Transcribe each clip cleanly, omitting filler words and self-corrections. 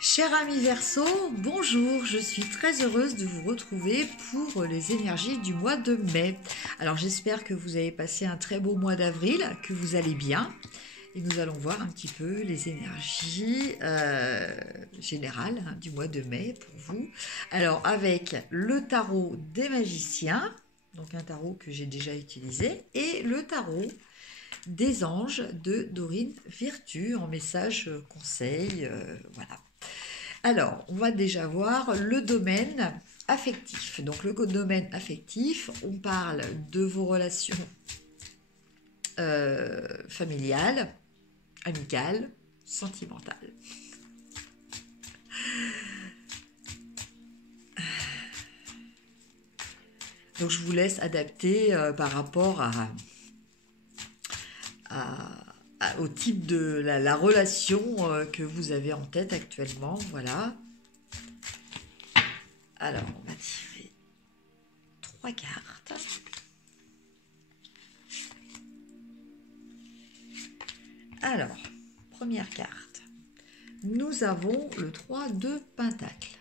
Cher ami Verseau, bonjour, je suis très heureuse de vous retrouver pour les énergies du mois de mai. Alors j'espère que vous avez passé un très beau mois d'avril, que vous allez bien. Et nous allons voir un petit peu les énergies générales du mois de mai pour vous. Alors avec le tarot des magiciens, donc un tarot que j'ai déjà utilisé, et le tarot des anges de Dorine Virtue en message conseil, voilà. Alors, on va déjà voir le domaine affectif. Donc, le domaine affectif, on parle de vos relations familiales, amicales, sentimentales. Donc, je vous laisse adapter par rapport au type de la relation que vous avez en tête actuellement. Voilà. Alors, on va tirer 3 cartes. Alors, première carte. Nous avons le 3 de Pentacle.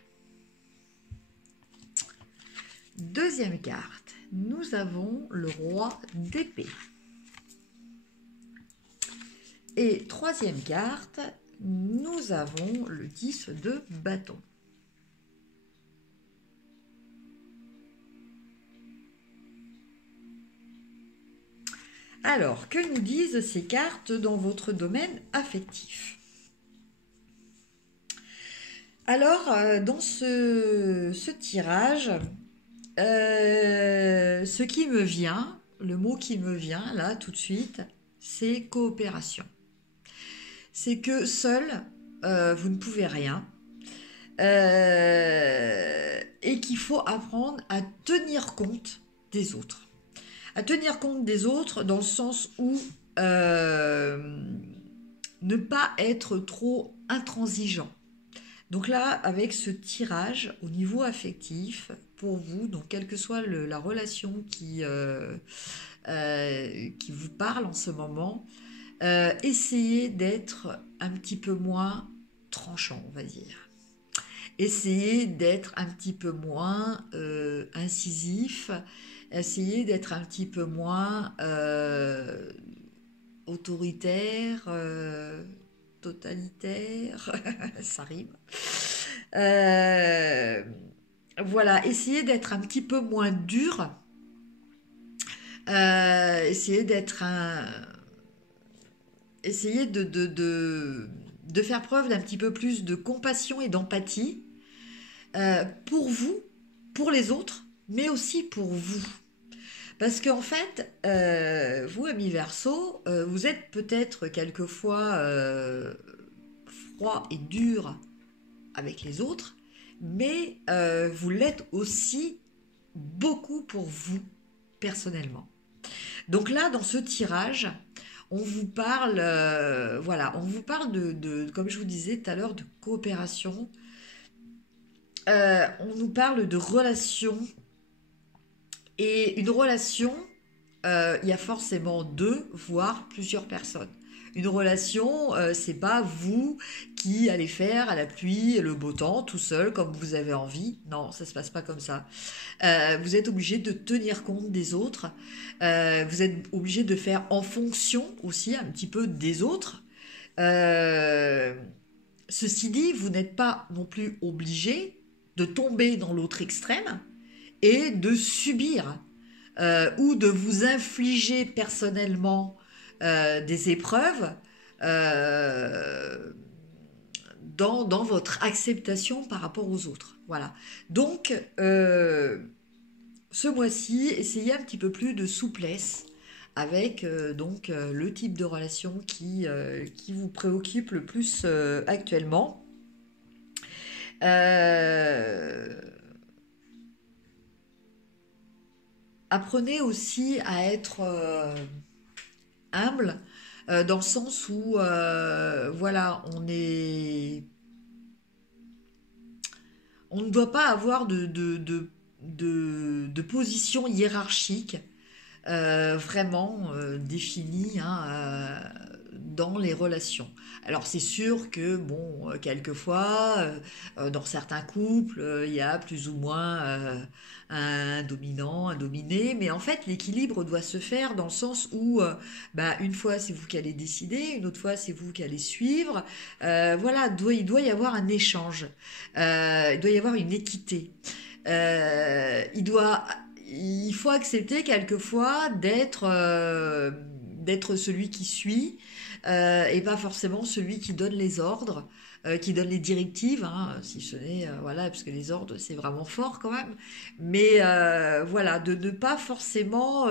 Deuxième carte. Nous avons le roi d'épée. Et troisième carte, nous avons le 10 de bâton. Alors, que nous disent ces cartes dans votre domaine affectif? Alors, dans ce tirage, ce qui me vient, le mot qui me vient là tout de suite, c'est coopération. C'est que seul, vous ne pouvez rien. Et qu'il faut apprendre à tenir compte des autres. À tenir compte des autres dans le sens où ne pas être trop intransigeant. Donc là, avec ce tirage au niveau affectif, pour vous, donc quelle que soit la relation qui vous parle en ce moment, essayez d'être un petit peu moins tranchant, on va dire. Essayez d'être un petit peu moins incisif, essayez d'être un petit peu moins autoritaire, totalitaire, ça rime. Voilà, essayez d'être un petit peu moins dur, essayez d'être essayez de faire preuve d'un petit peu plus de compassion et d'empathie pour vous, pour les autres, mais aussi pour vous. Parce qu'en fait, vous, amis Verseau, vous êtes peut-être quelquefois froid et dur avec les autres, mais vous l'êtes aussi beaucoup pour vous, personnellement. Donc là, dans ce tirage, on vous parle, voilà, on vous parle comme je vous disais tout à l'heure, de coopération. On nous parle de relation. Et une relation, il y a forcément 2, voire plusieurs personnes. Une relation, c'est pas vous qui allez faire à la pluie et le beau temps tout seul comme vous avez envie. Non, ça se passe pas comme ça. Vous êtes obligé de tenir compte des autres. Vous êtes obligé de faire en fonction aussi un petit peu des autres. Ceci dit, vous n'êtes pas non plus obligé de tomber dans l'autre extrême et de subir ou de vous infliger personnellement des épreuves dans votre acceptation par rapport aux autres. Voilà. Donc, ce mois-ci, essayez un petit peu plus de souplesse avec le type de relation qui vous préoccupe le plus actuellement. Apprenez aussi à être humble dans le sens où voilà, on ne doit pas avoir de position hiérarchique vraiment définie hein, dans les relations. Alors c'est sûr que, bon, quelquefois, dans certains couples, il y a plus ou moins un dominant, un dominé, mais en fait l'équilibre doit se faire dans le sens où, bah, une fois c'est vous qui allez décider, une autre fois c'est vous qui allez suivre. Voilà, il doit y avoir un échange, il doit y avoir une équité. Il faut accepter quelquefois d'être celui qui suit et pas forcément celui qui donne les ordres, qui donne les directives, hein, si ce n'est, voilà, parce que les ordres c'est vraiment fort quand même, mais voilà, de ne pas forcément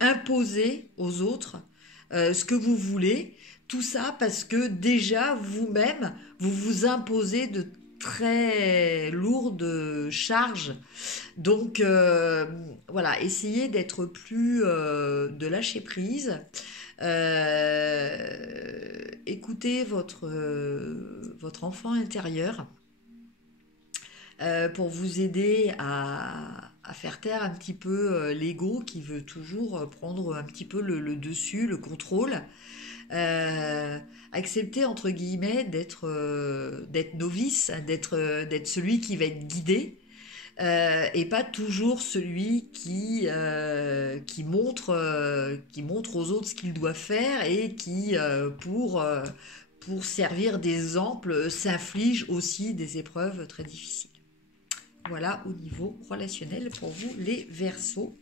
imposer aux autres ce que vous voulez, tout ça parce que déjà vous-même, vous vous imposez de très lourdes charges. Donc voilà, essayez d'être plus, de lâcher prise. Écoutez votre enfant intérieur pour vous aider à faire taire un petit peu l'ego qui veut toujours prendre un petit peu le dessus, le contrôle. Accepter entre guillemets d'être novice, d'être celui qui va être guidé et pas toujours celui qui montre aux autres ce qu'il doit faire et qui pour servir d'exemple s'inflige aussi des épreuves très difficiles. Voilà au niveau relationnel pour vous les Verseaux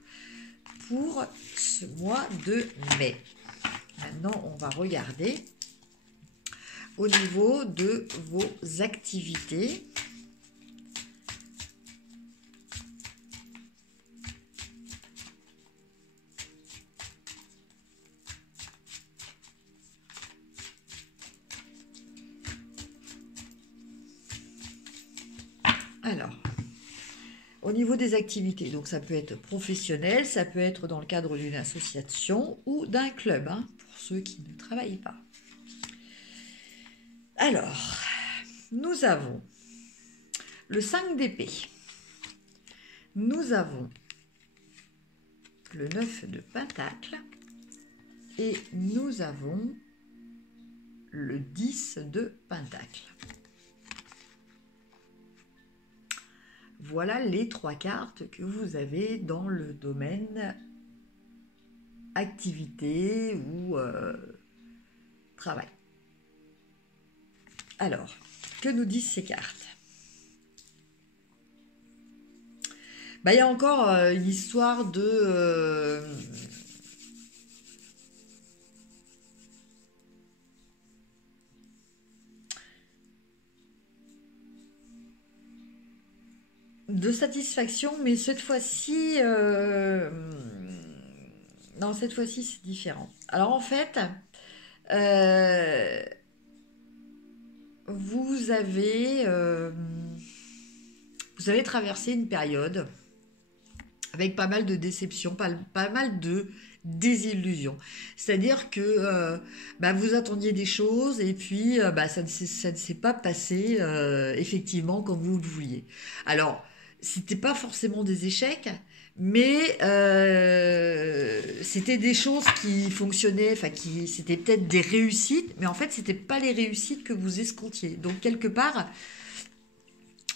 pour ce mois de mai. Maintenant, on va regarder au niveau de vos activités. Alors, au niveau des activités, donc ça peut être professionnel, ça peut être dans le cadre d'une association ou d'un club, hein, pour ceux qui ne travaillent pas. Alors, nous avons le 5 d'épée, nous avons le 9 de pentacle et nous avons le 10 de pentacle. Voilà les 3 cartes que vous avez dans le domaine activité ou travail. Alors, que nous disent ces cartes? Bah, il y a encore une histoire de satisfaction, mais cette fois-ci, non, cette fois-ci c'est différent. Alors en fait, vous avez traversé une période avec pas mal de déceptions, pas mal de désillusions. C'est-à-dire que bah, vous attendiez des choses et puis bah, ça ne s'est pas passé effectivement comme vous le vouliez. Alors, c'était pas forcément des échecs, mais c'était des choses qui fonctionnaient, enfin c'était peut-être des réussites, mais en fait c'était pas les réussites que vous escomptiez. Donc quelque part,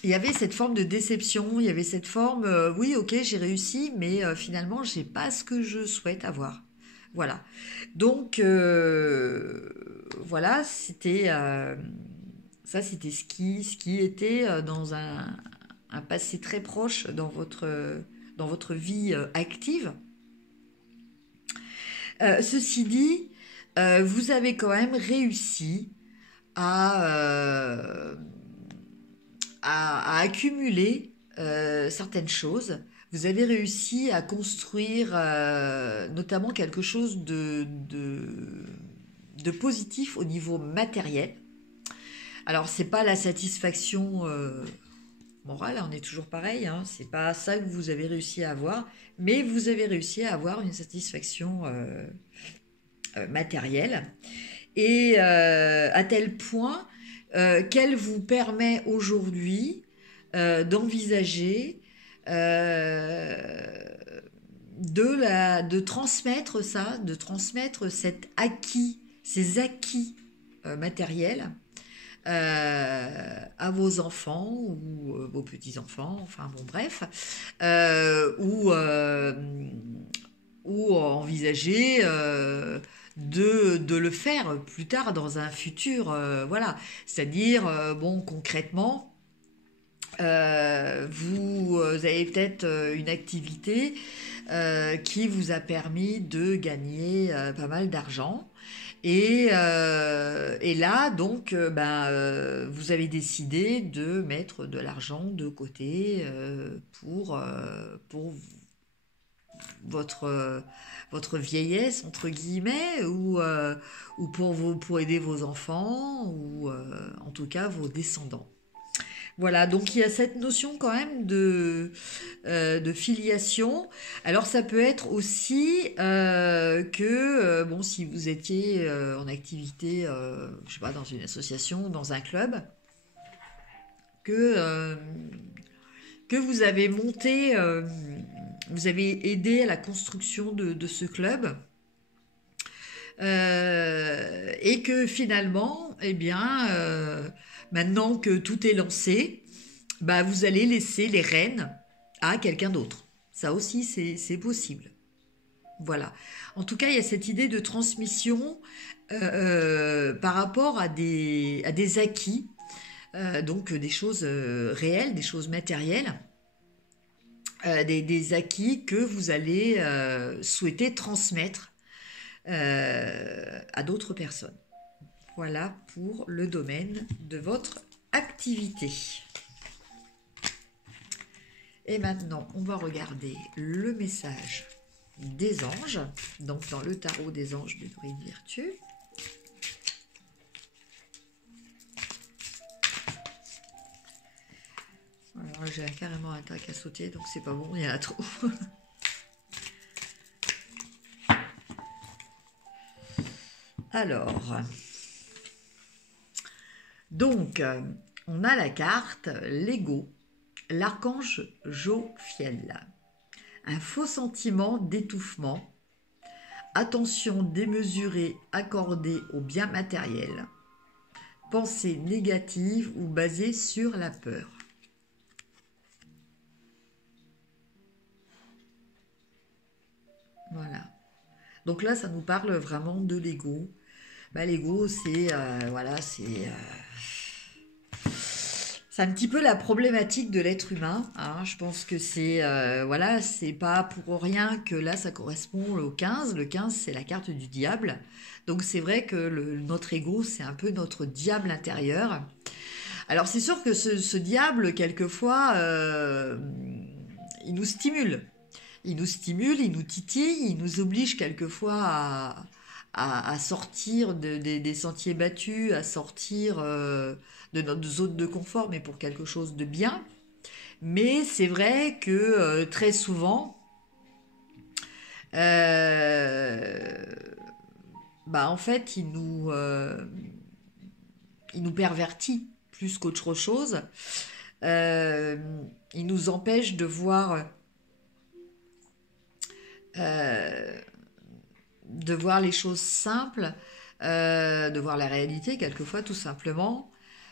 il y avait cette forme de déception, il y avait cette forme, oui, ok, j'ai réussi, mais finalement, j'ai pas ce que je souhaite avoir. Voilà. Donc, voilà, c'était ça, c'était ce qui était dans un passé très proche dans votre vie active. Ceci dit, vous avez quand même réussi à accumuler certaines choses. Vous avez réussi à construire notamment quelque chose de positif au niveau matériel. Alors, c'est pas la satisfaction morale, on est toujours pareil, hein, c'est pas ça que vous avez réussi à avoir, mais vous avez réussi à avoir une satisfaction matérielle. Et à tel point qu'elle vous permet aujourd'hui d'envisager de transmettre ça, de transmettre cet acquis, ces acquis matériels à vos enfants ou vos petits-enfants, enfin bon bref, ou envisager de le faire plus tard dans un futur, voilà. C'est-à-dire, bon, concrètement, vous avez peut-être une activité qui vous a permis de gagner pas mal d'argent. Et là, donc, vous avez décidé de mettre de l'argent de côté pour votre vieillesse, entre guillemets, ou pour aider vos enfants, ou en tout cas vos descendants. Voilà, donc il y a cette notion quand même de filiation. Alors ça peut être aussi bon, si vous étiez en activité, je sais pas, dans une association, dans un club, que, euh, que vous avez monté, vous avez aidé à la construction de ce club. Et que finalement, eh bien, maintenant que tout est lancé, bah, vous allez laisser les rênes à quelqu'un d'autre. Ça aussi, c'est possible. Voilà. En tout cas, il y a cette idée de transmission par rapport à des acquis, donc des choses réelles, des choses matérielles, des acquis que vous allez souhaiter transmettre à d'autres personnes. Voilà pour le domaine de votre activité. Et maintenant, on va regarder le message des anges, donc dans le tarot des anges du Druide Virtue. Alors j'ai carrément un tac à sauter, donc c'est pas bon, il y en a trop. Alors, donc, on a la carte l'ego, l'archange Jophiel. Un faux sentiment d'étouffement, attention démesurée accordée au bien matériel, pensée négative ou basée sur la peur. Voilà. Donc là, ça nous parle vraiment de l'ego. L'ego, c'est voilà, c'est un petit peu la problématique de l'être humain. Hein. Je pense que c'est voilà, c'est pas pour rien que là, ça correspond au 15. Le 15, c'est la carte du diable. Donc c'est vrai que notre ego, c'est un peu notre diable intérieur. Alors c'est sûr que ce diable, quelquefois, il nous stimule. Il nous stimule, il nous titille, il nous oblige quelquefois à sortir des sentiers battus, à sortir de notre zone de confort, mais pour quelque chose de bien. Mais c'est vrai que très souvent, en fait, il nous pervertit plus qu'autre chose. Il nous empêche de voir les choses simples, de voir la réalité quelquefois tout simplement.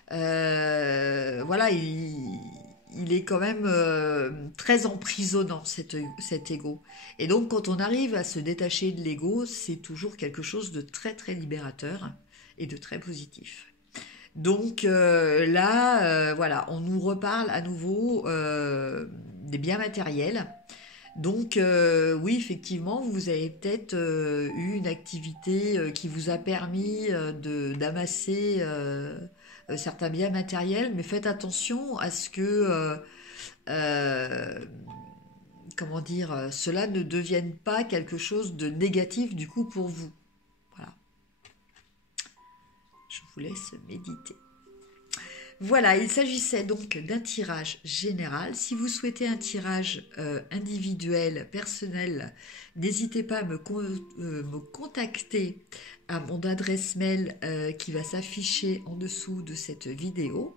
Voilà, il est quand même très emprisonnant cet ego. Et donc quand on arrive à se détacher de l'ego, c'est toujours quelque chose de très très libérateur et de très positif. Donc là, voilà, on nous reparle à nouveau des biens matériels. Donc oui, effectivement, vous avez peut-être eu une activité qui vous a permis d'amasser certains biens matériels, mais faites attention à ce que, comment dire, cela ne devienne pas quelque chose de négatif du coup pour vous. Voilà. Je vous laisse méditer. Voilà, il s'agissait donc d'un tirage général. Si vous souhaitez un tirage individuel, personnel, n'hésitez pas à me contacter à mon adresse mail qui va s'afficher en dessous de cette vidéo.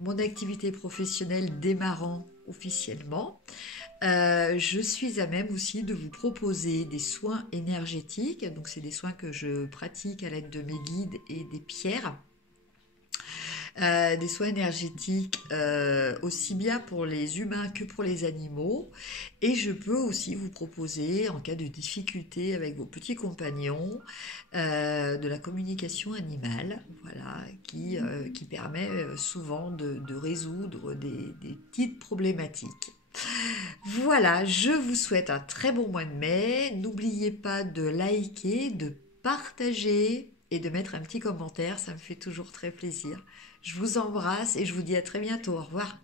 Mon activité professionnelle démarrant officiellement, je suis à même aussi de vous proposer des soins énergétiques. Donc, c'est des soins que je pratique à l'aide de mes guides et des pierres. Des soins énergétiques aussi bien pour les humains que pour les animaux. Et je peux aussi vous proposer, en cas de difficulté avec vos petits compagnons, de la communication animale, voilà, qui permet souvent de résoudre des petites problématiques. Voilà, je vous souhaite un très bon mois de mai. N'oubliez pas de liker, de partager et de mettre un petit commentaire, ça me fait toujours très plaisir. Je vous embrasse et je vous dis à très bientôt. Au revoir.